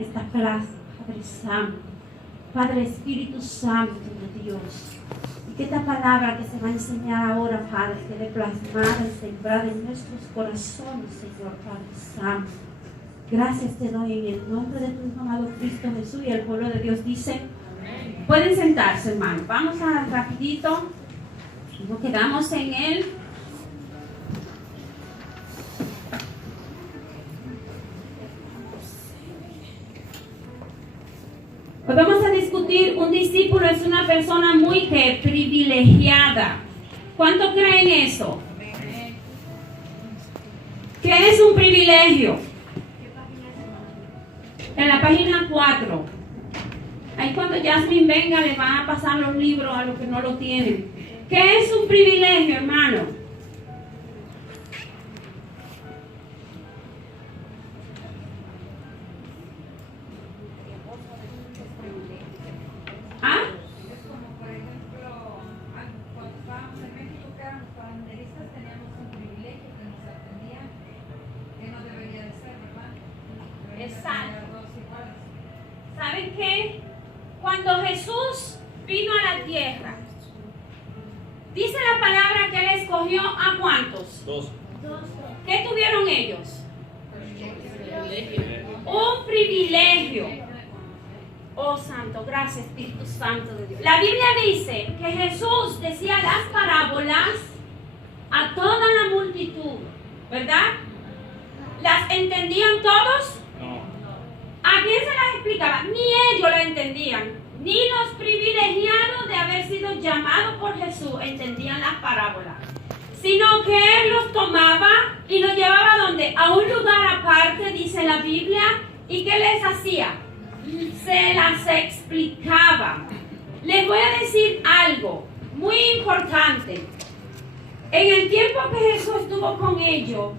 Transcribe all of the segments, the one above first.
esta clase, Padre Santo, Padre Espíritu Santo de Dios. Y que esta palabra que se va a enseñar ahora, Padre, quede plasmada y sembrada en nuestros corazones, Señor Padre Santo. Gracias te doy en el nombre de tu Hijo amado Cristo Jesús, y el pueblo de Dios dice, pueden sentarse, hermano. Vamos a rapidito, nos quedamos en él. Hoy vamos a discutir, un discípulo es una persona muy privilegiada. ¿Cuánto creen eso? ¿Qué es un privilegio? En la página 4. Ahí cuando Jasmine venga le van a pasar los libros a los que no lo tienen. ¿Qué es un privilegio, hermano? ¿Ah? Es como, por ejemplo, cuando estábamos en México, que éramos banderistas, teníamos un privilegio que nos atendían, que no debería de ser, ¿verdad? Exacto. Los dos iguales. ¿Saben qué? Cuando Jesús vino a la tierra, dice la palabra que Él escogió ¿a cuántos? Dos. ¿Qué tuvieron ellos? Un privilegio. Oh Santo, gracias Espíritu Santo de Dios. La Biblia dice que Jesús decía las parábolas a toda la multitud, ¿verdad? ¿Las entendían todos? No. ¿A quién se las explicaba? Ni ellos la entendían, ni los privilegiados de haber sido llamados por Jesús entendían las parábolas, sino que Él los tomaba y los llevaba ¿a dónde? A un lugar aparte, dice la Biblia, ¿y qué les hacía? Se las explicaba. Les voy a decir algo muy importante. En el tiempo que Jesús estuvo con ellos,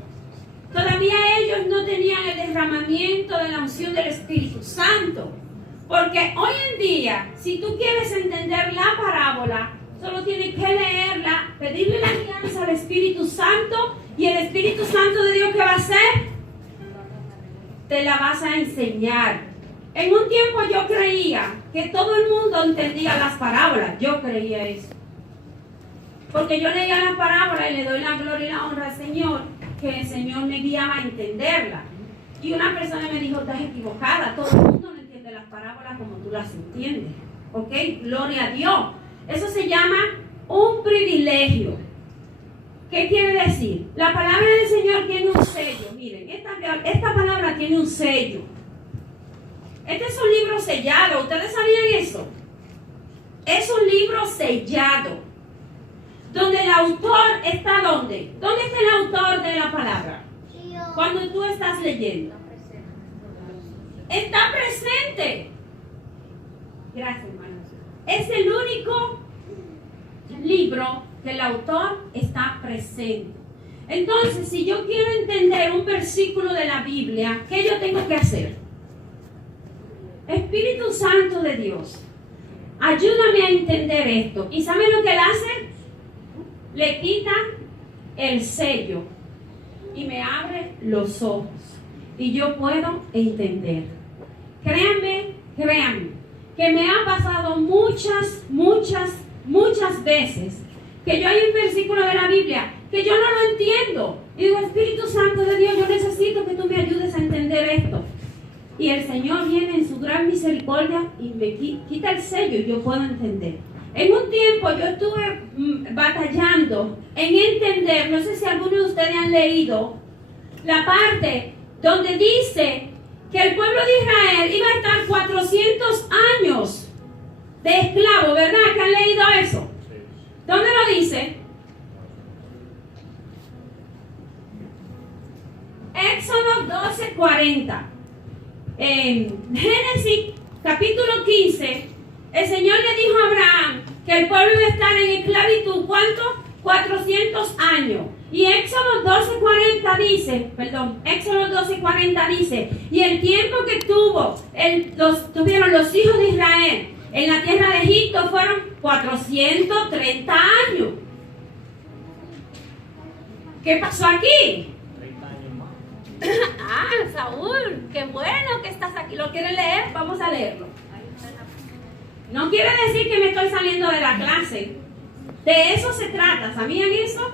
todavía ellos no tenían el derramamiento de la unción del Espíritu Santo. Porque hoy en día, si tú quieres entender la parábola, solo tienes que leerla, pedirle la guianza al Espíritu Santo, y el Espíritu Santo de Dios, ¿qué va a hacer? Te la vas a enseñar. En un tiempo yo creía que todo el mundo entendía las parábolas. Yo creía eso. Porque yo leía las parábolas y le doy la gloria y la honra al Señor, que el Señor me guiaba a entenderla. Y una persona me dijo, estás equivocada, todo el mundo no entiende las parábolas como tú las entiendes. ¿Ok? Gloria a Dios. Eso se llama un privilegio. ¿Qué quiere decir? La palabra del Señor tiene un sello. Miren, esta palabra tiene un sello. Este es un libro sellado. ¿Ustedes sabían eso? Es un libro sellado. Donde el autor está ¿dónde? ¿Dónde está el autor de la palabra? Cuando tú estás leyendo. Está presente. Gracias, hermanos. Es el único libro que el autor está presente. Entonces, si yo quiero entender un versículo de la Biblia, ¿qué yo tengo que hacer? Espíritu Santo de Dios, ayúdame a entender esto. ¿Y saben lo que él hace? Le quita el sello y me abre los ojos y yo puedo entender. Créanme, que me ha pasado muchas veces que yo hay un versículo de la Biblia que yo no lo entiendo. Y digo, Espíritu Santo de Dios, yo necesito que tú me ayudes a entender esto. Y el Señor viene en su gran misericordia y me quita el sello y yo puedo entender. En un tiempo yo estuve batallando en entender, no sé si algunos de ustedes han leído la parte donde dice que el pueblo de Israel iba a estar 400 años de esclavo, ¿verdad? ¿Que han leído eso? ¿Dónde lo dice? Éxodo 12:40. En Génesis capítulo 15, el Señor le dijo a Abraham que el pueblo iba a estar en esclavitud, ¿cuánto? 400 años. Y Éxodo 12:40 dice, y el tiempo que tuvieron los hijos de Israel en la tierra de Egipto fueron 430 años. ¿Qué pasó aquí? 30 años más. Saúl, qué bueno que estás aquí. ¿Lo quieres leer? Vamos a leerlo. No quiere decir que me estoy saliendo de la clase. De eso se trata. ¿Sabían eso?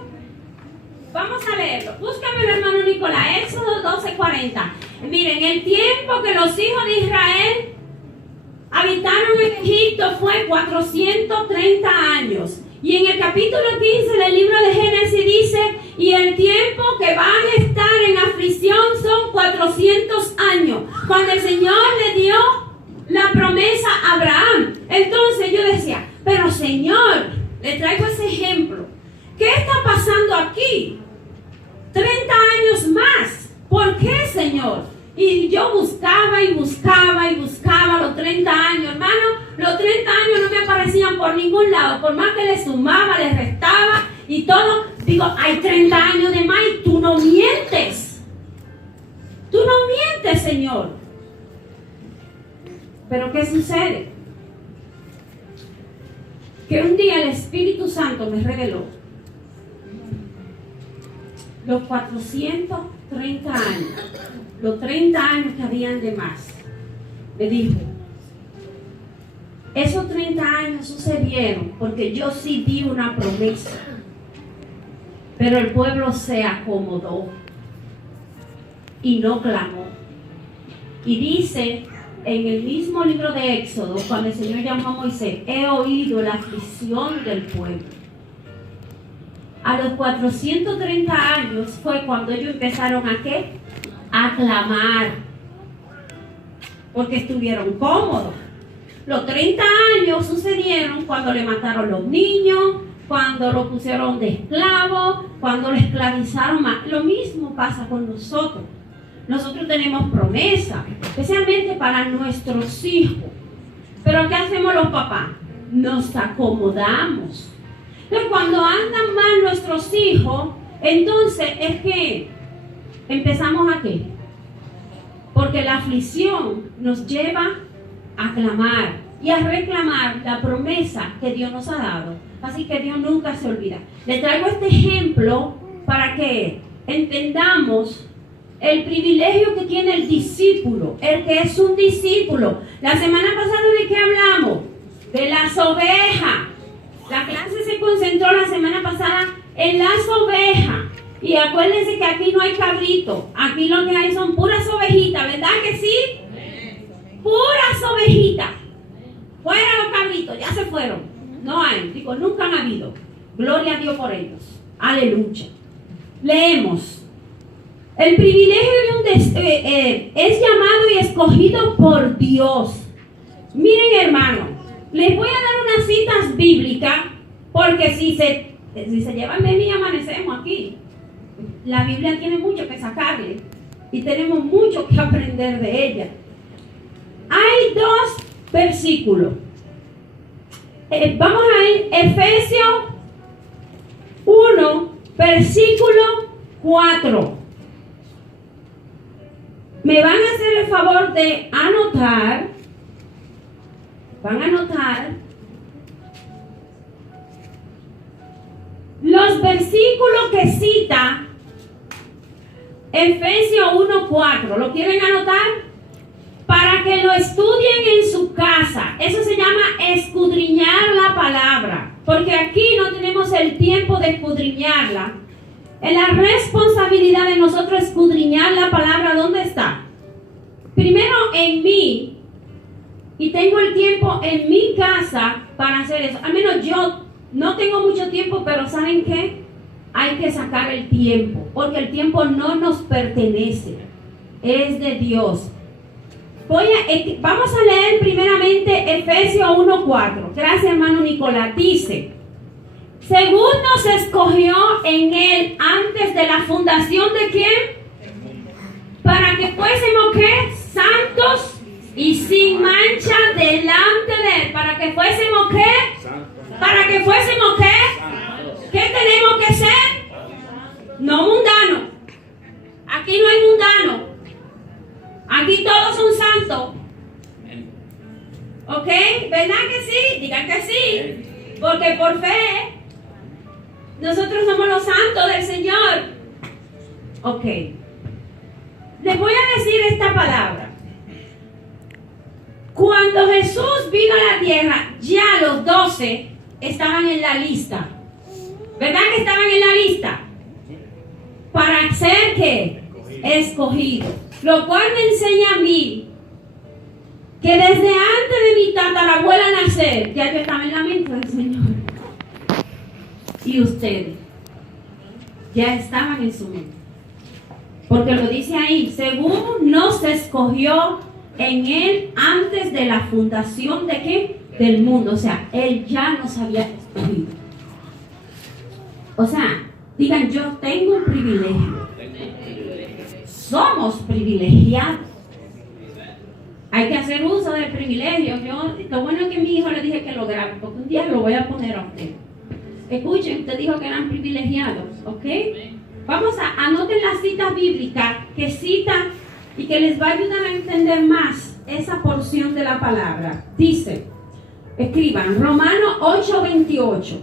Vamos a leerlo. Búscame, hermano Nicolás. Éxodo 12:40. Miren, el tiempo que los hijos de Israel habitaron en Egipto fue 430 años. Y en el capítulo 15 del libro de Génesis dice, y el tiempo que van a estar en aflicción son 400 años. Cuando el Señor le dio la promesa a Abraham. Entonces yo decía, pero Señor, le traigo ese ejemplo. ¿Qué está pasando aquí? 30 años más. ¿Por qué, Señor? Y yo buscaba y buscaba y buscaba los 30 años, hermano. Los 30 años no me aparecían por ningún lado. Por más que le sumaba, le restaba y todo. Digo, hay 30 años de más y tú no mientes. Tú no mientes, Señor. Pero ¿qué sucede? Que un día el Espíritu Santo me reveló los 430 años, los 30 años que habían de más. Me dijo, esos 30 años sucedieron porque yo sí di una promesa, pero el pueblo se acomodó y no clamó. Y dice en el mismo libro de Éxodo, cuando el Señor llamó a Moisés, he oído la aflicción del pueblo. A los 430 años fue cuando ellos empezaron a ¿qué? A clamar. Porque estuvieron cómodos. Los 30 años sucedieron cuando le mataron los niños, cuando lo pusieron de esclavo, cuando lo esclavizaron más. Lo mismo pasa con nosotros. Nosotros tenemos promesas, especialmente para nuestros hijos. Pero ¿qué hacemos los papás? Nos acomodamos. Entonces, cuando andan mal nuestros hijos, entonces es que empezamos a ¿qué? Porque la aflicción nos lleva a clamar y a reclamar la promesa que Dios nos ha dado. Así que Dios nunca se olvida. Le traigo este ejemplo para que entendamos el privilegio que tiene el discípulo, el que es un discípulo. La semana pasada, ¿de qué hablamos? De las ovejas. La clase se concentró la semana pasada en las ovejas. Y acuérdense que aquí no hay cabrito. Aquí lo que hay son puras ovejitas, ¿verdad que sí? Puras ovejitas. Fuera los cabritos, ya se fueron. No hay, digo, nunca han habido. Gloria a Dios por ellos. Aleluya. Leemos. El privilegio es llamado y escogido por Dios. Miren, hermano, les voy a dar unas citas bíblicas, porque si se llevan de mí, amanecemos aquí. La Biblia tiene mucho que sacarle y tenemos mucho que aprender de ella. Hay dos versículos. Vamos a ir Efesios 1, versículo 4. Me van a hacer el favor de anotar. Van a anotar los versículos que cita Efesios 1:4. ¿Lo quieren anotar? Para que lo estudien en su casa. Eso se llama escudriñar la palabra. Porque aquí no tenemos el tiempo de escudriñarla. En la responsabilidad de nosotros escudriñar la palabra, ¿dónde está? Primero en mí. Y tengo el tiempo en mi casa para hacer eso. Al menos yo no tengo mucho tiempo, pero ¿saben qué? Hay que sacar el tiempo, porque el tiempo no nos pertenece, es de Dios. Vamos a leer primeramente Efesios 1:4. Gracias, hermano Nicolás. Dice, según nos escogió en Él antes de la fundación ¿de quién? Para que fuésemos ¿qué? Santos y sin mancha delante de Él. Para que fuésemos ¿qué? Para que fuésemos ¿qué? ¿Qué tenemos que ser? No mundano. Aquí no hay mundano. Aquí todos son santos. ¿Ok? ¿Verdad que sí? Digan que sí. Porque por fe nosotros somos los santos del Señor. Ok. les voy a decir esta palabra. Cuando Jesús vino a la tierra, ya los 12 estaban en la lista. ¿Verdad que estaban en la lista? Para ser ¿qué? Escogidos. Lo cual me enseña a mí que desde antes de mi tatarabuela nacer, ya yo estaba en la mente del Señor. Y ustedes ya estaban en su mente. Porque lo dice ahí, según nos escogió en Él antes de la fundación de ¿qué? Del mundo. O sea, Él ya nos había escogido. O sea, digan, yo tengo un privilegio. Somos privilegiados. Hay que hacer uso del privilegio. Lo bueno es que mi hijo le dije que lo grabe, porque un día lo voy a poner a usted. Escuchen, usted dijo que eran privilegiados, ¿ok? Vamos a anoten las citas bíblicas que citan y que les va a ayudar a entender más esa porción de la palabra. Dice, escriban, Romanos 8:28.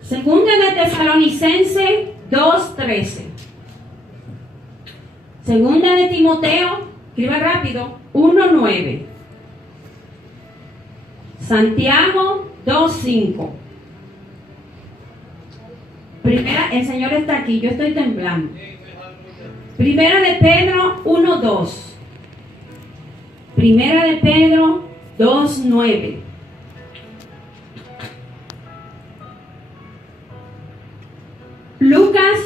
Segunda de Tesalonicenses 2:13. Segunda de Timoteo, escriba rápido, 1:9. Santiago 2:5. Primera, el Señor está aquí, yo estoy temblando. Primera de Pedro 1:2. Primera de Pedro 2:9. Lucas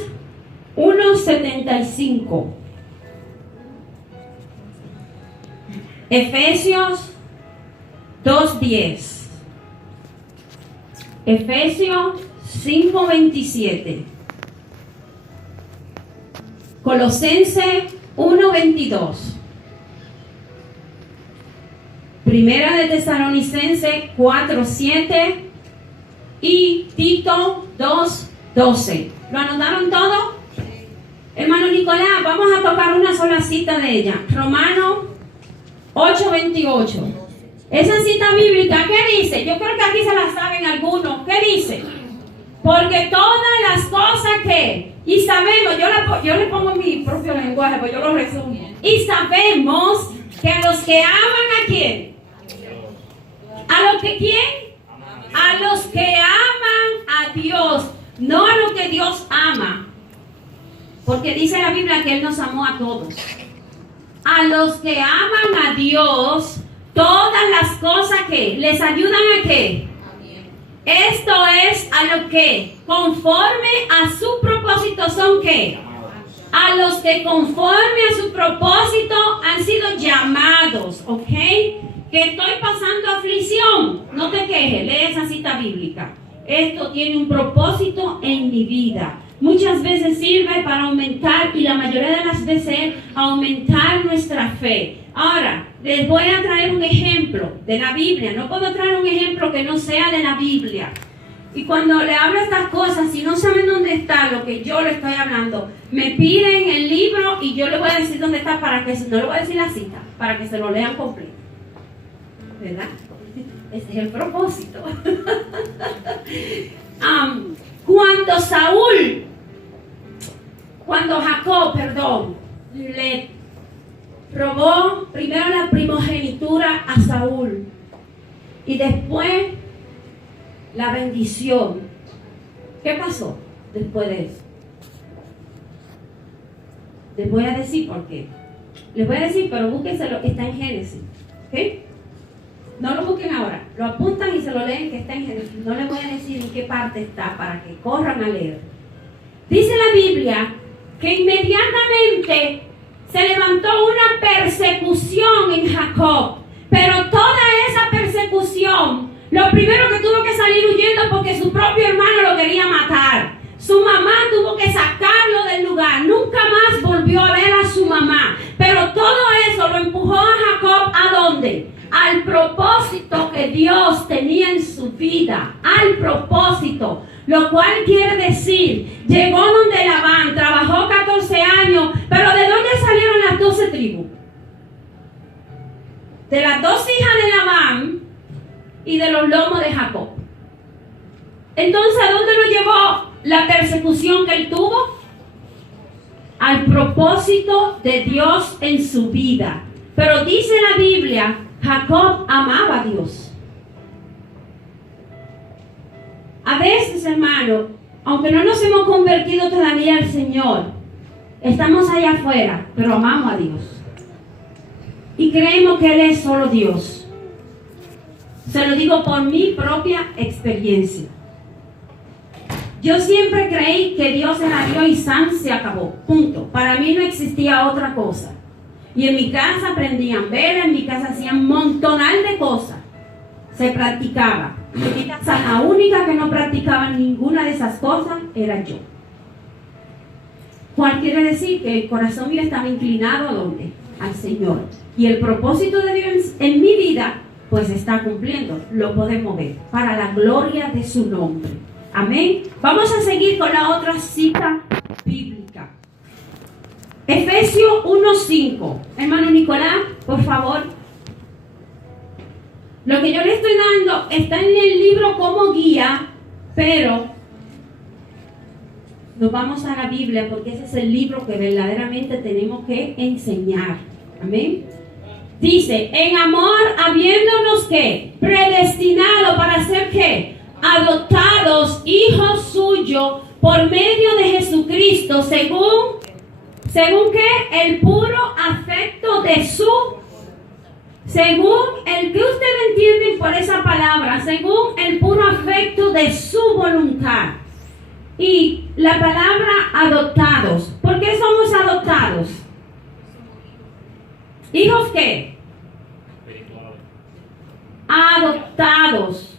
1:75. Efesios 2:10. Efesios 5:27. Colosenses 1:22. Primera de Tesalonicenses 4:7 y Tito 2:12. ¿Lo anotaron todo? Sí. Hermano Nicolás, vamos a tocar una sola cita de ella. Romanos 8:28. Esa cita bíblica, ¿qué dice? Yo creo que aquí se la saben algunos. ¿Qué dice? Porque todas las cosas que, y sabemos, yo le pongo mi propio lenguaje, pues yo lo resumo. Y sabemos que a los que aman ¿a quién? ¿A los que quién? A los que aman a Dios, no a los que Dios ama. Porque dice la Biblia que Él nos amó a todos. A los que aman a Dios, todas las cosas que les ayudan a qué. Esto es a lo que conforme a su propósito son qué. A los que conforme a su propósito han sido llamados, ¿ok? Que estoy pasando aflicción, no te quejes, lee esa cita bíblica. Esto tiene un propósito en mi vida. Muchas veces sirve para aumentar, y la mayoría de las veces aumentar nuestra fe. Ahora, les voy a traer un ejemplo de la Biblia. No puedo traer un ejemplo que no sea de la Biblia. Y cuando le hablo estas cosas, si no saben dónde está lo que yo le estoy hablando, me piden el libro y yo le voy a decir dónde está para que, no le voy a decir la cita, para que se lo lean completo. ¿Verdad? Ese es el propósito. Cuando Jacob, le robó primero la primogenitura a Saúl y después la bendición. ¿Qué pasó después de eso? Les voy a decir por qué. Les voy a decir, pero búsquenselo, está en Génesis. ¿Ok? No lo busquen ahora, lo apuntan y se lo leen que está en Génesis. No les voy a decir en qué parte está para que corran a leer. Dice la Biblia que inmediatamente se levantó una persecución en Jacob, pero toda esa persecución, lo primero que tuvo que salir huyendo porque su propio hermano lo quería matar. Su mamá tuvo que sacarlo del lugar, nunca más volvió a ver a su mamá, pero todo eso lo empujó a Jacob ¿a dónde? Al propósito que Dios tenía en su vida, al propósito. Lo cual quiere decir, llegó donde Labán, trabajó 14 años, pero ¿de dónde salieron las 12 tribus? De las 2 hijas de Labán y de los lomos de Jacob. Entonces, ¿a dónde lo llevó la persecución que él tuvo? A al propósito de Dios en su vida. Pero dice la Biblia, Jacob amaba a Dios. A veces, hermano, aunque no nos hemos convertido todavía al Señor, estamos allá afuera, pero amamos a Dios. Y creemos que Él es solo Dios. Se lo digo por mi propia experiencia. Yo siempre creí que Dios era Dios y San se acabó. Punto. Para mí no existía otra cosa. Y en mi casa aprendían velas, en mi casa hacían montonal de cosas. Se practicaba. En mi casa la única que no practicaba ninguna de esas cosas era yo. ¿Cuál quiere decir? Que el corazón mío estaba inclinado ¿a dónde? Al Señor. Y el propósito de Dios en mi vida, pues está cumpliendo. Lo podemos ver. Para la gloria de su nombre. Amén. Vamos a seguir con la otra cita bíblica. Efesios 1:5. Hermano Nicolás, por favor. Lo que yo le estoy dando está en el libro como guía, pero nos vamos a la Biblia porque ese es el libro que verdaderamente tenemos que enseñar. Amén. Dice, en amor, habiéndonos ¿qué? Predestinado para ser ¿qué? Adoptados, hijos suyos, por medio de Jesucristo, según ¿qué? El puro afecto de su, según el que ustedes entienden por esa palabra, según el puro afecto de su voluntad. Y la palabra adoptados, ¿por qué somos adoptados? ¿Hijos qué? Adoptados.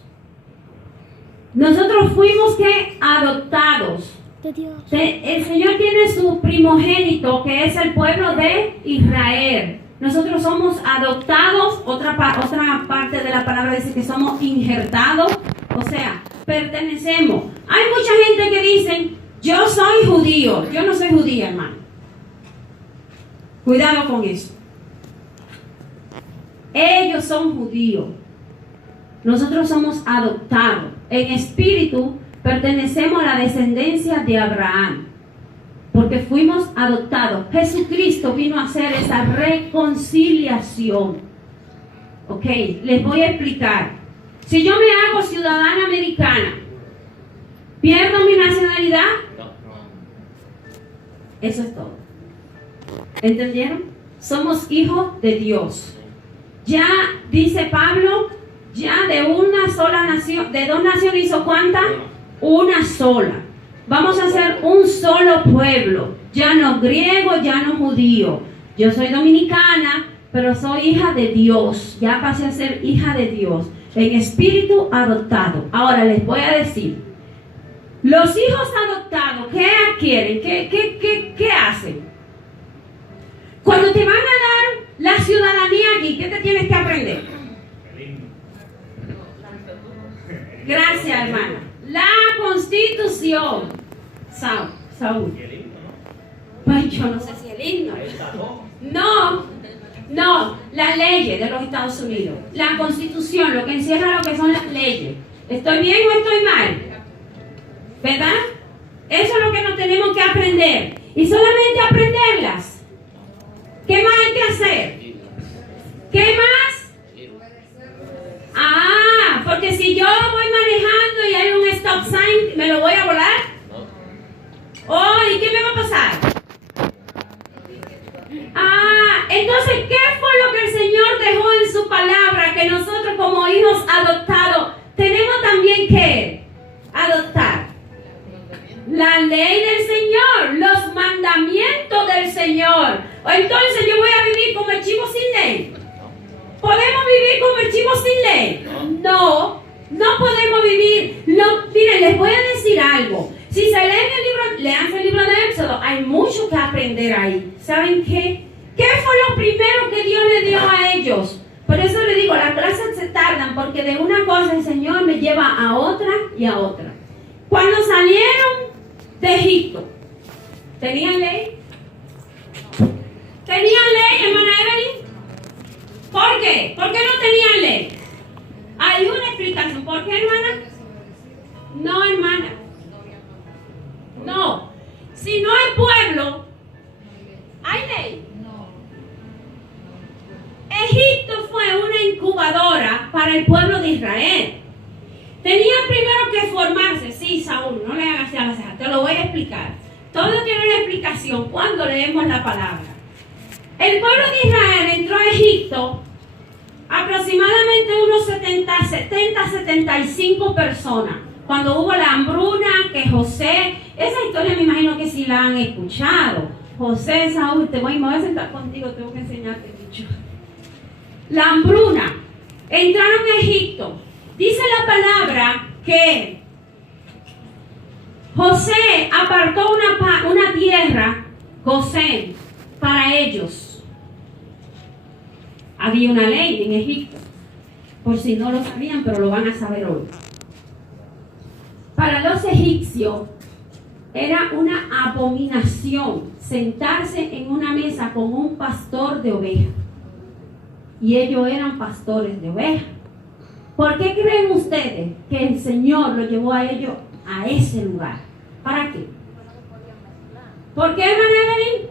Nosotros fuimos ¿qué? Adoptados. De Dios. El Señor tiene su primogénito, que es el pueblo de Israel. Nosotros somos adoptados. Otra parte de la palabra dice que somos injertados. O sea, pertenecemos. Hay mucha gente que dicen, yo soy judío. Yo no soy judía, hermano. Cuidado con eso. Ellos son judíos. Nosotros somos adoptados. En espíritu pertenecemos a la descendencia de Abraham. Porque fuimos adoptados. Jesucristo vino a hacer esa reconciliación. Ok, les voy a explicar. Si yo me hago ciudadana americana, ¿pierdo mi nacionalidad? Eso es todo. ¿Entendieron? Somos hijos de Dios. Ya dice Pablo, ya de una sola nación, de dos naciones hizo ¿cuántas? Una sola. Vamos a ser un solo pueblo, ya no griego, ya no judío. Yo soy dominicana, pero soy hija de Dios. Ya pasé a ser hija de Dios, en espíritu adoptado. Ahora les voy a decir, los hijos adoptados, ¿qué adquieren? ¿Qué hacen? Cuando te van a dar la ciudadanía aquí, ¿qué te tienes que aprender? Gracias, hermana. La Constitución. Saúl. Pues yo no sé si el himno. No, las leyes de los Estados Unidos. La Constitución, lo que encierra lo que son las leyes. ¿Estoy bien o estoy mal? ¿Verdad? Eso es lo que nos tenemos que aprender. Y solamente aprenderlas. ¿Qué más hay que hacer? ¿Qué más? Porque si yo voy manejando y hay un stop sign, ¿me lo voy a volar? Oh, ¿y qué me va a pasar? Entonces, ¿qué fue lo que el Señor dejó en su palabra? Que nosotros como hijos adoptados tenemos también que adoptar. La ley del Señor, los mandamientos del Señor. Entonces yo voy a vivir como el chivo sin ley. ¿Podemos vivir como el chivo sin ley? No podemos vivir. Miren, les voy a decir algo. Si se leen el libro, lean el libro de Éxodo, hay mucho que aprender ahí. ¿Saben qué? ¿Qué fue lo primero que Dios le dio a ellos? Por eso le digo, las clases se tardan, porque de una cosa el Señor me lleva a otra y a otra. Cuando salieron de Egipto, ¿tenían ley? ¿Tenían ley, hermana Evelyn? ¿Por qué? ¿Por qué no tenían ley? Hay una explicación. ¿Por qué, hermana? No, hermana. No. Si no hay pueblo, incubadora para el pueblo de Israel. Tenían primero que formarse. Sí, Saúl, no le hagas así a la ceja, te lo voy a explicar. Todo tiene una explicación cuando leemos la palabra. El pueblo de Israel entró a Egipto aproximadamente unos 75 personas. Cuando hubo la hambruna, que José, esa historia me imagino que sí la han escuchado. José, Saúl, me voy a sentar contigo, tengo que enseñarte mucho. La hambruna, entraron a Egipto. Dice la palabra que José apartó una tierra, Gosén, para ellos. Había una ley en Egipto, por si no lo sabían, pero lo van a saber hoy. Para los egipcios era una abominación sentarse en una mesa con un pastor de ovejas. Y ellos eran pastores de ovejas. ¿Por qué creen ustedes que el Señor lo llevó a ellos a ese lugar? ¿Para qué? ¿Por qué, hermana Evelyn?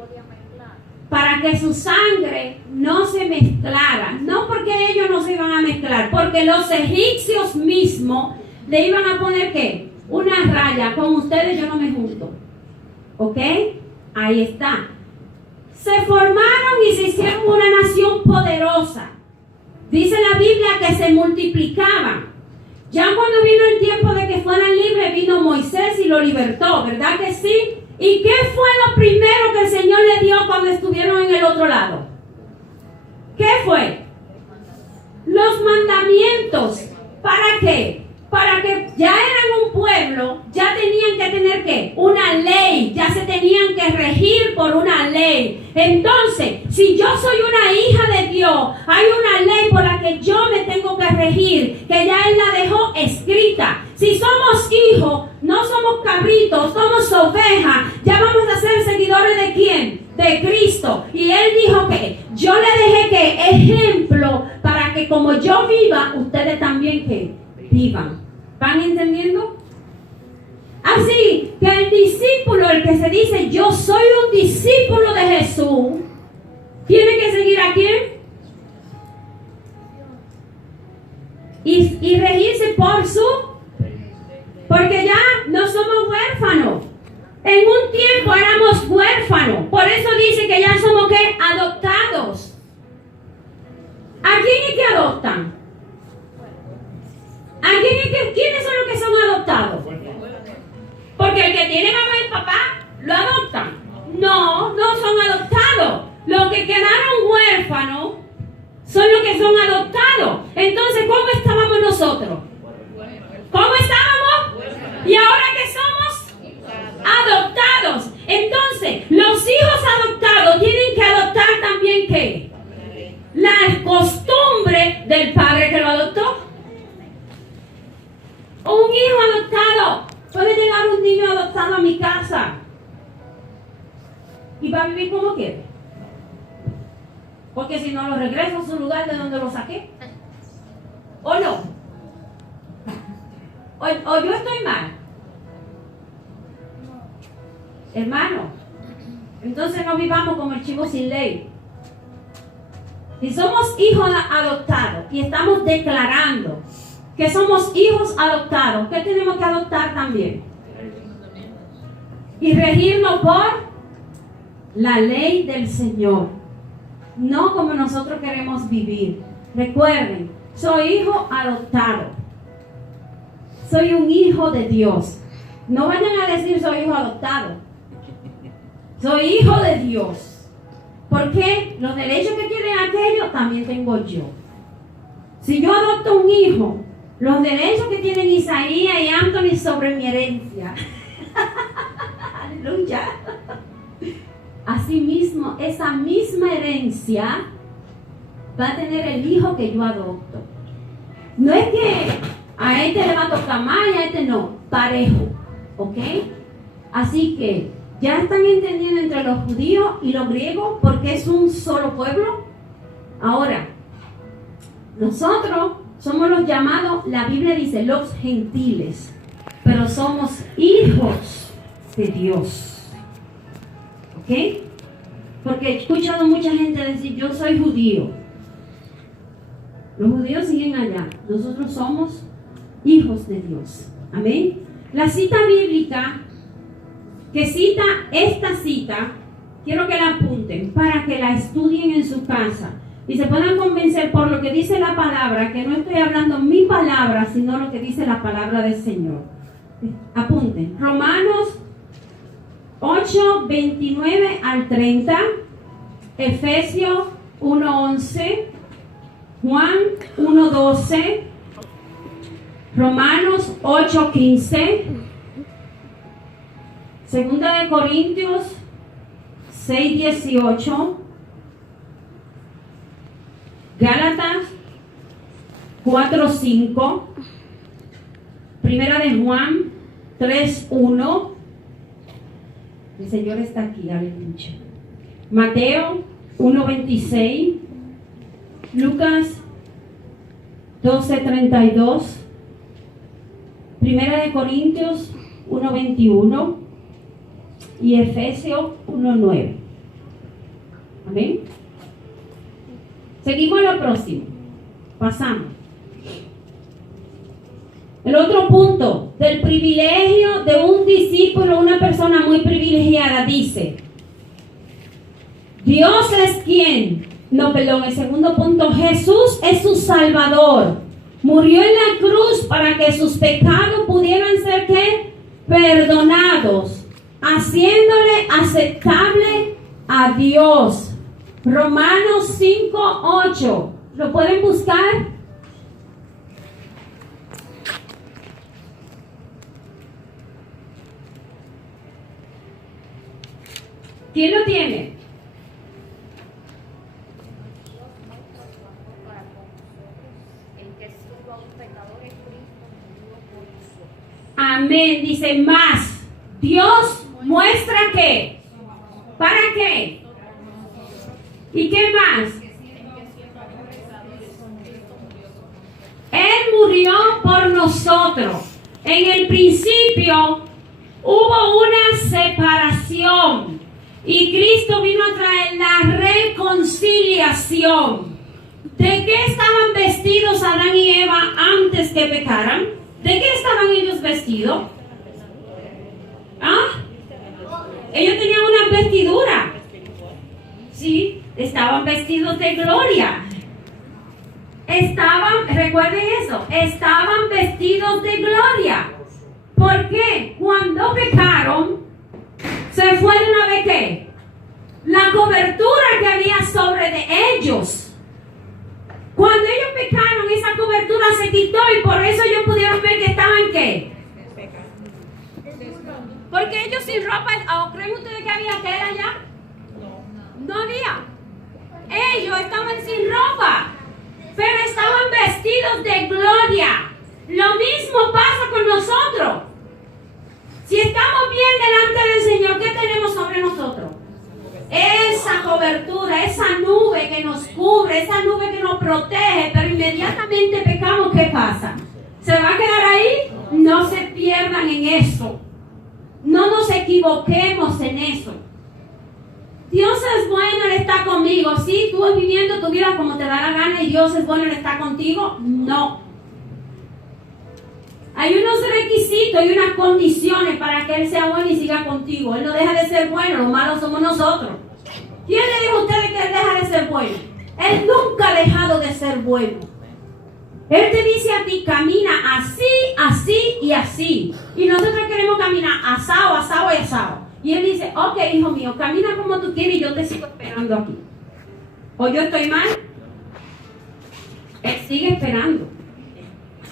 Para que su sangre no se mezclara. No porque ellos no se iban a mezclar, porque los egipcios mismos le iban a poner ¿qué? Una raya. Con ustedes yo no me junto. ¿Ok? Ahí está. Se formaron y se hicieron una nación poderosa. Dice la Biblia que se multiplicaban. Ya cuando vino el tiempo de que fueran libres, vino Moisés y lo libertó, ¿verdad que sí? ¿Y qué fue lo primero que el Señor le dio cuando estuvieron en el otro lado? ¿Qué fue? Los mandamientos. ¿Para qué? Para que ya eran un pueblo, ya tenían que tener ¿qué? Una ley, ya se tenían que regir por una ley. Entonces, si yo soy una hija de Dios, hay una ley por la que yo me tengo que regir, que ya Él la dejó escrita. Si somos hijos, no somos cabritos, somos ovejas, ya vamos a ser seguidores ¿de quién? De Cristo. Y Él dijo que yo le dejé que ejemplo para que como yo viva, ustedes también que vivan. ¿Van entendiendo? Así que el discípulo, el que se dice yo soy un discípulo de Jesús, tiene que seguir a quién? Y regirse por su, porque ya no somos huérfanos. En un tiempo éramos huérfanos. Por eso dice que ya somos ¿qué? Adoptados. ¿A quién es que adoptan? ¿Quiénes son los que son adoptados? Porque el que tiene mamá y papá lo adoptan. No son adoptados. Los que quedaron huérfanos son los que son adoptados. Entonces, ¿cómo estábamos nosotros? ¿Cómo estábamos? ¿Y ahora qué somos? Adoptados. Entonces, los hijos adoptados tienen que adoptar también ¿qué? La costumbre del padre que lo adoptó. Un hijo adoptado. Puede llegar un niño adoptado a mi casa y va a vivir como quiere. Porque si no lo regreso a su lugar de donde lo saqué. ¿O no? ¿O yo estoy mal? Hermano, entonces no vivamos como el chivo sin ley. Si somos hijos adoptados y estamos declarando que somos hijos adoptados, ¿qué tenemos que adoptar también? Y regirnos por la ley del Señor, no como nosotros queremos vivir. Recuerden, soy hijo adoptado, soy un hijo de Dios. No vayan a decir soy hijo adoptado, soy hijo de Dios, porque los derechos que tienen aquellos también tengo yo. Si yo adopto un hijo, los derechos que tienen Isaías y Anthony sobre mi herencia. Aleluya. Asimismo, esa misma herencia va a tener el hijo que yo adopto. No es que a este le va a tocar más y a este no, parejo. ¿Ok? Así que, ¿ya están entendiendo entre los judíos y los griegos porque es un solo pueblo? Ahora, nosotros somos los llamados, la Biblia dice, los gentiles, pero somos hijos de Dios. ¿Ok? Porque he escuchado mucha gente decir, yo soy judío. Los judíos siguen allá. Nosotros somos hijos de Dios. Amén. La cita bíblica que cita esta cita, quiero que la apunten para que la estudien en su casa y se puedan convencer por lo que dice la palabra, que no estoy hablando mi palabra, sino lo que dice la palabra del Señor. Apunten. Romanos 8, 29 al 30, Efesios 1:11, Juan 1:12, Romanos 8:15, Segunda de Corintios 6:18, Gálatas 4:5, Primera de Juan 3:1. El Señor está aquí, aleluya. Mateo 1:26, Lucas 12:32, Primera de Corintios 1:21 y Efesios 1:9. Amén. Seguimos a lo próximo. Pasamos. El otro punto del privilegio de un discípulo, una persona muy privilegiada, dice: Dios es quien. No, perdón, el segundo punto, Jesús es su Salvador. Murió en la cruz para que sus pecados pudieran ser ¿qué? Perdonados, haciéndole aceptable a Dios. Romanos 5:8. ¿Lo pueden buscar? ¿Quién lo tiene? Amén. Dice más. Dios muestra que. ¿Para qué? ¿Y qué más? Él murió por nosotros. En el principio hubo una separación y Cristo vino a traer la reconciliación. ¿De qué estaban vestidos Adán y Eva antes que pecaran? ¿De qué estaban ellos vestidos? ¿Ah? Ellos tenían una vestidura. Sí, estaban vestidos de gloria. Recuerden eso, estaban vestidos de gloria. ¿Por qué? Cuando pecaron, se fue de una vez ¿qué? La cobertura que había sobre de ellos. Cuando ellos pecaron, esa cobertura se quitó y por eso ellos pudieron ver que estaban ¿qué? Porque ellos sin ropa, ¿creen ustedes que había tela allá? No había. Ellos estaban sin ropa, pero estaban vestidos de gloria. Lo mismo pasa con nosotros. Si estamos bien delante del Señor, ¿qué tenemos sobre nosotros? Esa cobertura, esa nube que nos cubre, esa nube que nos protege, pero inmediatamente pecamos, ¿qué pasa? ¿Se va a quedar ahí? No se pierdan en eso. No nos equivoquemos en eso. Dios es bueno, Él está conmigo. ¿Sí? ¿Tú vas viviendo tu vida como te da la gana y Dios es bueno, Él está contigo? No. Hay unos requisitos y unas condiciones para que Él sea bueno y siga contigo. Él no deja de ser bueno, los malos somos nosotros. ¿Quién le dijo a ustedes que Él deja de ser bueno? Él nunca ha dejado de ser bueno. Él te dice a ti, camina así, así y así. Y nosotros queremos caminar asado, asado y asado. Y Él dice, ok, hijo mío, camina como tú quieres y yo te sigo esperando aquí. ¿O yo estoy mal? Él sigue esperando.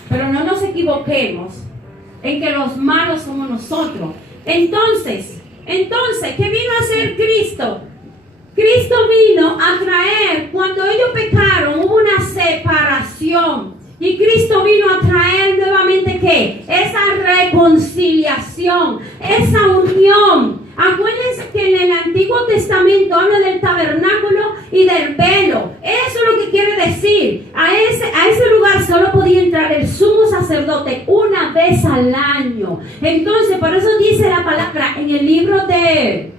Pero no nos equivoquemos en que los malos somos nosotros. Entonces, ¿qué vino a hacer Cristo? Cristo vino a traer, cuando ellos pecaron, hubo una separación. Y Cristo vino a traer nuevamente ¿qué? Esa reconciliación, esa unión. Acuérdense que en el Antiguo Testamento habla del tabernáculo y del velo. Eso es lo que quiere decir. A ese lugar solo podía entrar el sumo sacerdote una vez al año. Entonces, por eso dice la palabra en el libro de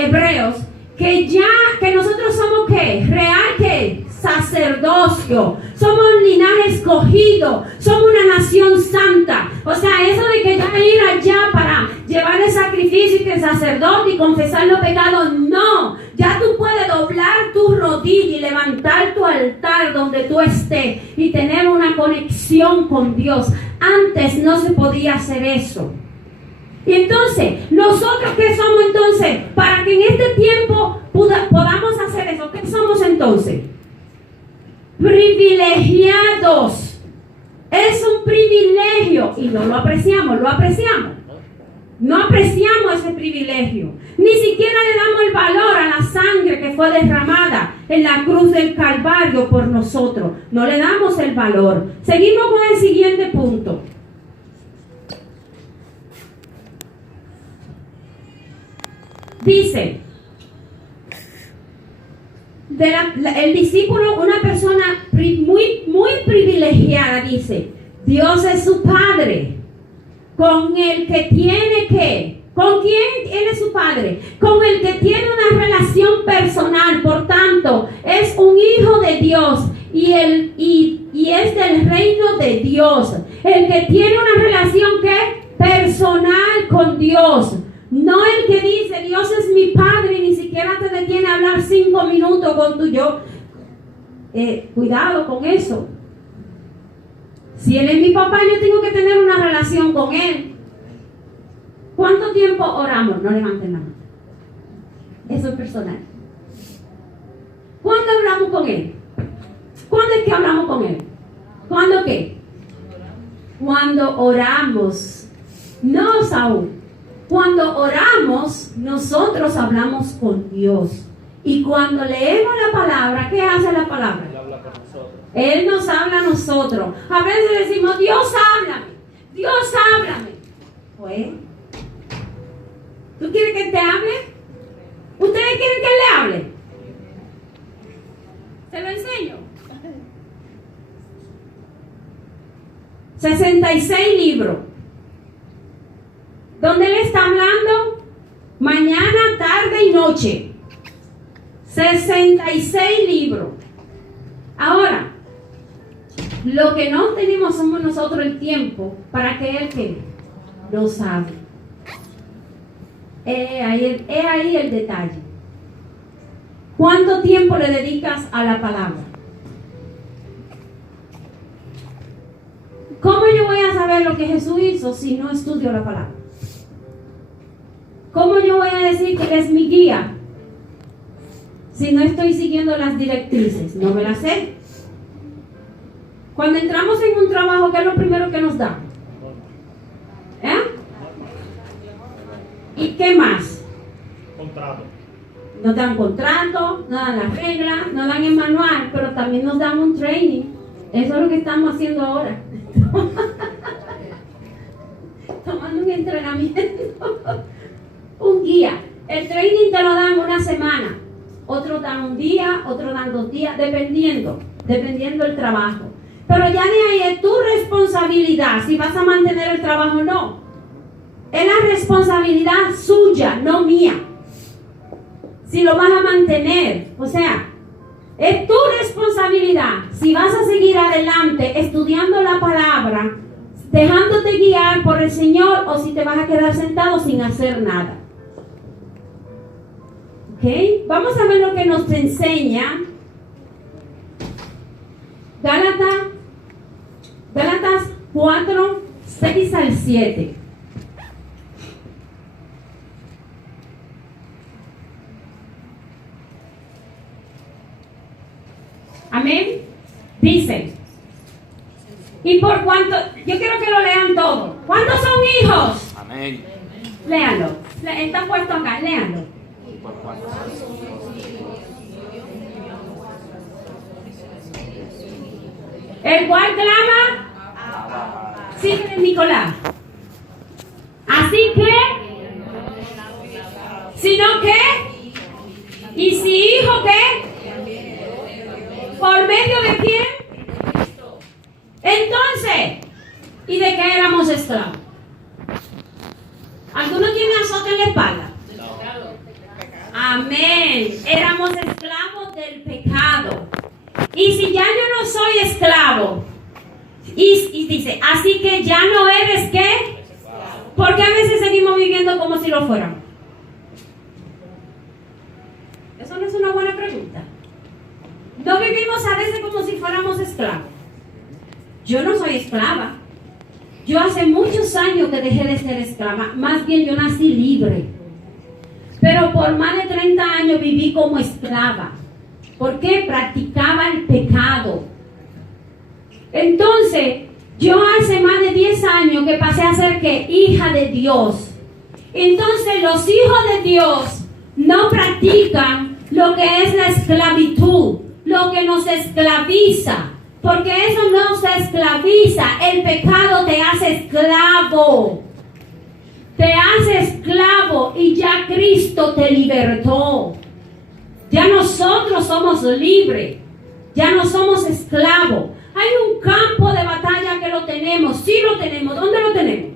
Hebreos, que nosotros somos ¿qué? Real ¿qué? Sacerdocio. sacerdocio, somos un linaje escogido, somos una nación santa. O sea, eso de que ya ir allá para llevar el sacrificio y que el sacerdote y confesar los pecados, no. Ya tú puedes doblar tu rodilla y levantar tu altar donde tú estés y tener una conexión con Dios. Antes no se podía hacer eso. Y entonces, nosotros ¿qué somos entonces? Para que en este tiempo podamos hacer eso, ¿qué somos entonces? Privilegiados. Es un privilegio y no lo apreciamos, No apreciamos ese privilegio. Ni siquiera le damos el valor a la sangre que fue derramada en la cruz del Calvario por nosotros. No le damos el valor. Seguimos con el siguiente punto. Dice, el discípulo, una persona muy privilegiada, dice, Dios es su Padre, con el que tiene que, ¿con quién Él es su Padre? Con el que tiene una relación personal, por tanto, es un hijo de Dios y es del reino de Dios, el que tiene una relación ¿qué? Personal con Dios. No el que dice, Dios es mi Padre y ni siquiera te detiene a hablar 5 minutos con tu yo. Cuidado con eso. Si Él es mi papá, yo tengo que tener una relación con Él. ¿Cuánto tiempo oramos? No levanten la mano. Eso es personal. ¿Cuándo hablamos con Él? ¿Cuándo es que hablamos con Él? ¿Cuándo qué? Cuando oramos. No, Saúl. Cuando oramos, nosotros hablamos con Dios. Y cuando leemos la palabra, ¿qué hace la palabra? Él habla con nosotros. Él nos habla a nosotros. A veces decimos, Dios háblame. Dios háblame. Pues, ¿tú quieres que te hable? ¿Ustedes quieren que le hable? ¿Se lo enseño? 66 libros. Donde Él está hablando mañana, tarde y noche. 66 libros. Ahora, lo que no tenemos somos nosotros el tiempo para que Él que nos hable. Es ahí el detalle. ¿Cuánto tiempo le dedicas a la palabra? ¿Cómo yo voy a saber lo que Jesús hizo si no estudio la palabra? ¿Cómo yo voy a decir que Él es mi guía si no estoy siguiendo las directrices? No me las sé. Cuando entramos en un trabajo, ¿qué es lo primero que nos dan? ¿Y qué más? Contrato. Nos dan contrato, nos dan las reglas, nos dan el manual, pero también nos dan un training. Eso es lo que estamos haciendo ahora. Tomando un entrenamiento. Un guía. El training te lo dan una semana. Otros dan un día, otros dan 2 días, dependiendo del trabajo. Pero ya de ahí es tu responsabilidad si vas a mantener el trabajo o no. Es la responsabilidad suya, no mía. Si lo vas a mantener, o sea, es tu responsabilidad si vas a seguir adelante estudiando la palabra, dejándote guiar por el Señor, o si te vas a quedar sentado sin hacer nada. ¿Ok? Vamos a ver lo que nos enseña Gálatas 4, 6 al 7. Amén. Dice, y por cuanto, yo quiero que lo lean todo. ¿Cuántos son hijos? Amén. Léanlo. Está puesto acá, léanlo. ¿Por cuánto? El cual clama, sigue Nicolás. Así que, sino que, y si hijo que, por medio de quién, entonces, ¿y de qué éramos esclavos? ¿Alguno tiene azote en la espalda? Amén. Éramos esclavos del pecado. y si ya yo no soy esclavo, y dice, así que ya no eres ¿qué? Porque a veces seguimos viviendo como si lo fuéramos. Eso no es una buena pregunta. No vivimos a veces como si fuéramos esclavos. Yo no soy esclava. Yo hace muchos años que dejé de ser esclava. Más bien yo nací libre. Pero por más de 30 años viví como esclava. Porque practicaba el pecado. Entonces, yo hace más de 10 años que pasé a ser ¿qué? Hija de Dios. Entonces, los hijos de Dios no practican lo que es la esclavitud, lo que nos esclaviza. Porque eso no se esclaviza. El pecado te hace esclavo. Te hace esclavo y ya Cristo te libertó. Ya nosotros somos libres. Ya no somos esclavos. Hay un campo de batalla que lo tenemos. Sí lo tenemos. ¿Dónde lo tenemos?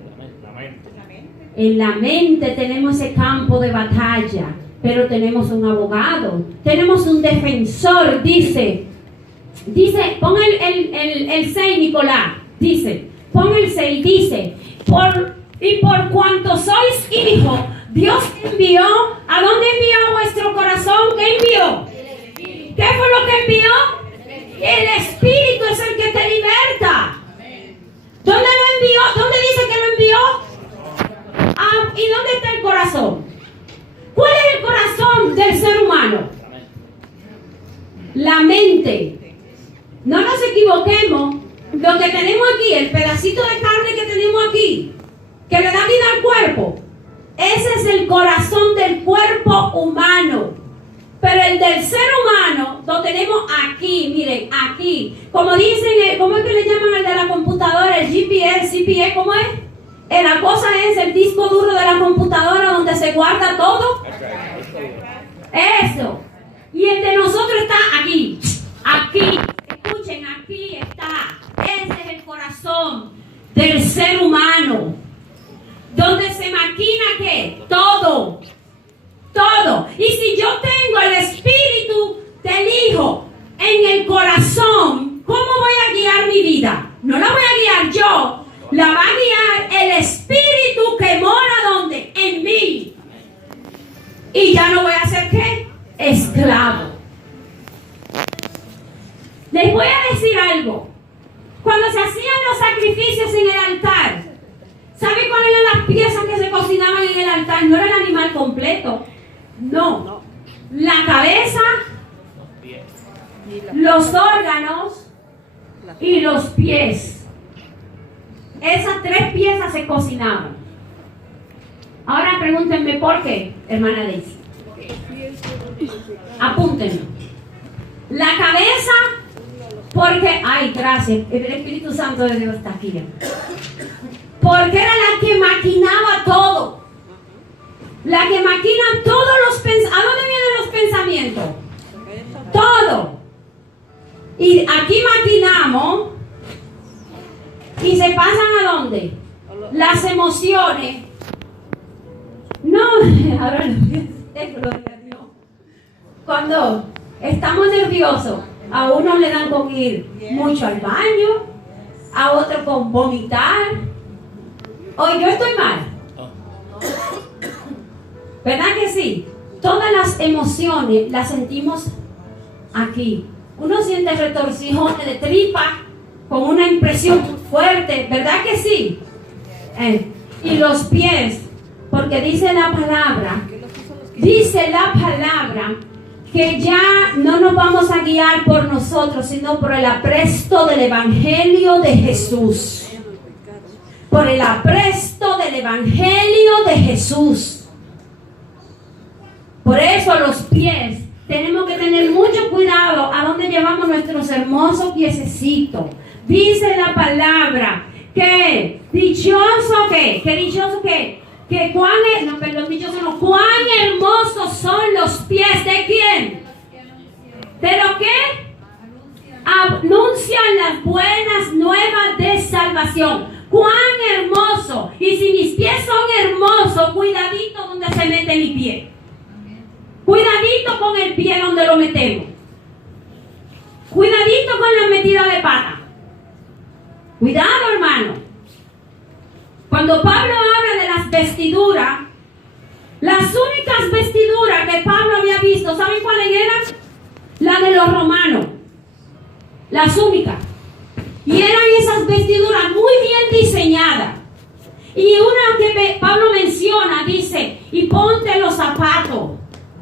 En la mente tenemos ese campo de batalla. Pero tenemos un abogado. Tenemos un defensor. Dice, pon el 6, Nicolás. Dice, pon el 6. Dice, por cuanto sois hijos, Dios envió. ¿A dónde envió vuestro corazón? ¿Qué envió? ¿Qué fue lo que envió? El Espíritu es el que te liberta. ¿Dónde lo envió? ¿Dónde dice que lo envió? ¿Y dónde está el corazón? ¿Cuál es el corazón del ser humano? La mente. No nos equivoquemos. Lo que tenemos aquí, el pedacito de carne que tenemos aquí, que le da vida al cuerpo, ese es el corazón del cuerpo humano. Pero el del ser humano lo tenemos aquí, miren, aquí. Como dicen, ¿cómo es que le llaman al de la computadora? El GPS, CPE, ¿cómo es? La cosa es el disco duro de la computadora donde se guarda todo. Eso. Y el de nosotros está aquí. Aquí. Escuchen, aquí está. Ese es el corazón del ser humano. Donde se maquina ¿qué? Todo. Todo. Y si yo tengo el espíritu del Hijo en el corazón, ¿cómo voy a guiar mi vida? No la voy a guiar yo. La va a guiar el espíritu que mora ¿dónde? En mí. Y ya no voy a ser ¿qué? Esclavo. Les voy a decir algo. Cuando se hacían los sacrificios en el altar, ¿sabe cuáles eran las piezas que se cocinaban en el altar? No era el animal completo. No. La cabeza, los órganos y los pies. Esas 3 piezas se cocinaban. Ahora pregúntenme por qué, hermana Daisy. Apúntenlo. La cabeza, porque, ay, gracias, el Espíritu Santo de Dios está aquí. Porque era la que maquinaba todo. La que maquina todos los pensamientos. ¿A dónde vienen los pensamientos? Todo. Y aquí maquinamos. ¿Y se pasan a dónde? Las emociones. No, ahora no. Cuando estamos nerviosos, a unos le dan con ir mucho al baño, a otros con vomitar. Hoy yo estoy mal. ¿Verdad que sí? Todas las emociones las sentimos aquí. Uno siente retorcijones de tripa con una impresión fuerte, ¿verdad que sí? Y los pies, porque dice la palabra que ya no nos vamos a guiar por nosotros, sino por el apresto del Evangelio de Jesús. Por el apresto del Evangelio de Jesús. Por eso los pies, tenemos que tener mucho cuidado a dónde llevamos nuestros hermosos piececitos. Dice la palabra que dichoso que dichoso que cuán hermosos son los pies de quién. ¿Pero qué? Anuncian las buenas nuevas de salvación. Cuán hermoso. Y si mis pies son hermosos, cuidadito donde se mete mi pie. Cuidadito con el pie donde lo metemos. Cuidadito con la metida de pata. Cuidado, hermano. Cuando Pablo habla de las vestiduras, las únicas vestiduras que Pablo había visto, ¿saben cuáles eran? Las de los romanos. Las únicas. Y eran esas vestiduras muy bien diseñadas. Y una que Pablo menciona, dice, y ponte los zapatos.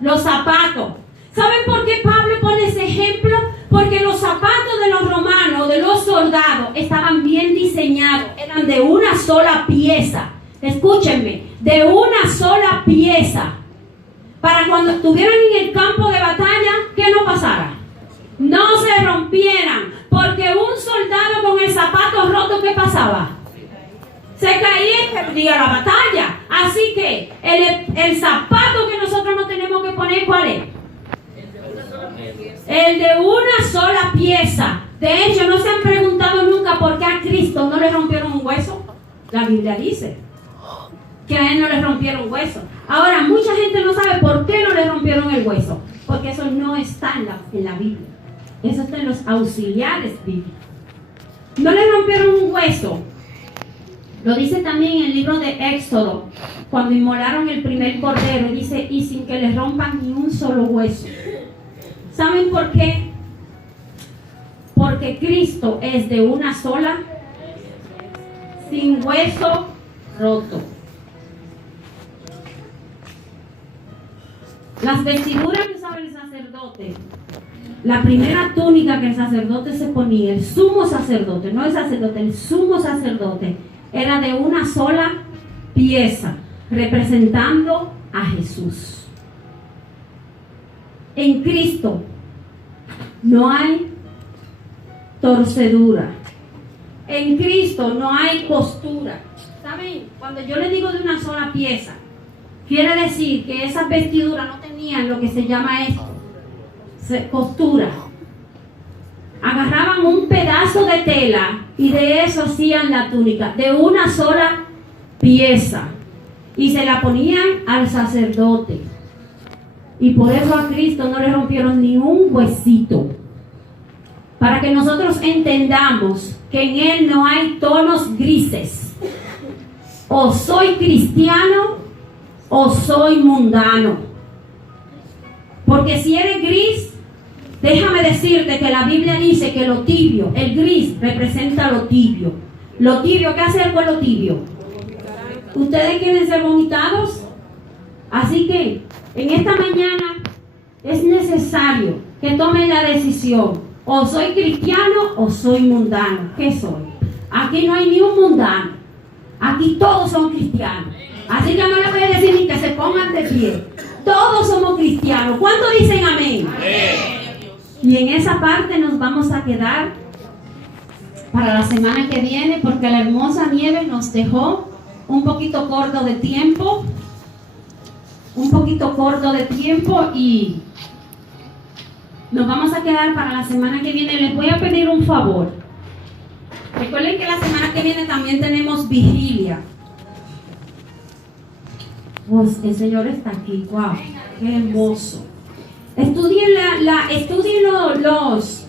Los zapatos. ¿Saben por qué Pablo pone ese ejemplo? Porque los zapatos de los romanos, de los soldados, estaban bien diseñados. Eran de una sola pieza. Escúchenme, de una sola pieza. Para cuando estuvieran en el campo de batalla, ¿qué no pasara? No se rompieran. Porque un soldado con el zapato roto, ¿qué pasaba? Se caía y perdía la batalla. Así que el zapato que nosotros no tenemos que poner, ¿cuál es? El de una sola pieza. De hecho, no se han preguntado nunca por qué a Cristo no le rompieron un hueso. La Biblia dice que a él no le rompieron hueso. Ahora, mucha gente no sabe por qué no le rompieron el hueso. Porque eso no está en la Biblia. Eso está en los auxiliares bíblicos. No le rompieron un hueso. Lo dice también en el libro de Éxodo, cuando inmolaron el primer cordero, dice, y sin que le rompan ni un solo hueso. ¿Saben por qué? Porque Cristo es de una sola, sin hueso roto. Las vestiduras que usaba el sacerdote, la primera túnica que el sacerdote se ponía, el sumo sacerdote, no el sacerdote, el sumo sacerdote, era de una sola pieza, representando a Jesús. En Cristo no hay torcedura. En Cristo no hay postura. ¿Saben? Cuando yo le digo de una sola pieza, quiere decir que esas vestiduras no tenían lo que se llama esto, costura. Agarraban un pedazo de tela y de eso hacían la túnica, de una sola pieza, y se la ponían al sacerdote. Y por eso a Cristo no le rompieron ni un huesito. Para que nosotros entendamos que en Él no hay tonos grises. O soy cristiano o soy mundano. Porque si eres gris, déjame decirte que la Biblia dice que lo tibio, el gris representa lo tibio. Lo tibio, ¿qué hacer con lo tibio? ¿Ustedes quieren ser vomitados? Así que en esta mañana es necesario que tomen la decisión. O soy cristiano o soy mundano. ¿Qué soy? Aquí no hay ni un mundano. Aquí todos son cristianos. Así que no les voy a decir ni que se pongan de pie. Todos somos cristianos. ¿Cuántos dicen amén? Y en esa parte nos vamos a quedar para la semana que viene, porque la hermosa Nieve nos dejó un poquito corto de tiempo. Y nos vamos a quedar para la semana que viene. Les voy a pedir un favor. Recuerden que la semana que viene también tenemos vigilia. Pues el Señor está aquí. Wow, qué hermoso. Estudien los.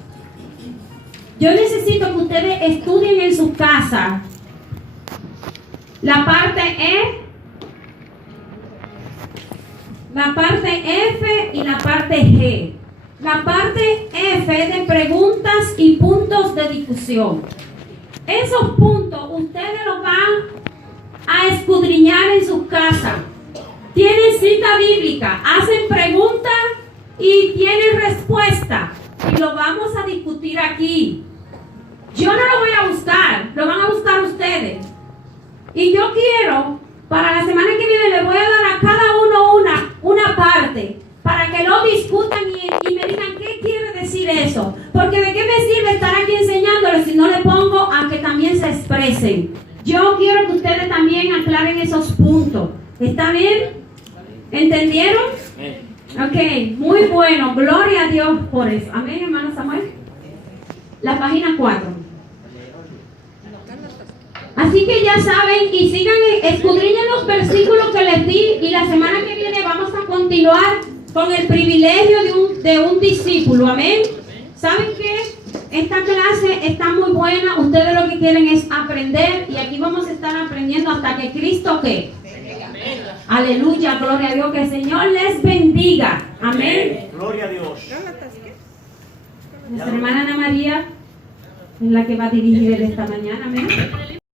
Yo necesito que ustedes estudien en su casa la parte E, la parte F y la parte G. La parte F es de preguntas y puntos de discusión. Esos puntos ustedes los van a escudriñar en sus casas. Tienen cita bíblica, hacen preguntas y tienen respuesta. Y lo vamos a discutir aquí. Yo no lo voy a buscar, lo van a buscar ustedes. Y yo quiero, para la semana que viene, les voy a dar a cada uno una parte, para que lo discutan y me digan qué quiere decir eso. Porque de qué me sirve estar aquí enseñándoles si no le pongo a que también se expresen. Yo quiero que ustedes también aclaren esos puntos. ¿Está bien? ¿Entendieron? Ok, muy bueno. Gloria a Dios por eso. Amén, hermano Samuel. La página 4. Así que ya saben, y sigan, escudriñen los versículos que les di, y la semana que viene vamos a continuar con el privilegio de un discípulo. Amén. ¿Saben qué? Esta clase está muy buena. Ustedes lo que quieren es aprender. Y aquí vamos a estar aprendiendo hasta que Cristo ¿qué? Aleluya, gloria a Dios. Que el Señor les bendiga. Amén. Gloria a Dios. Nuestra hermana Ana María es la que va a dirigir esta mañana. Amén.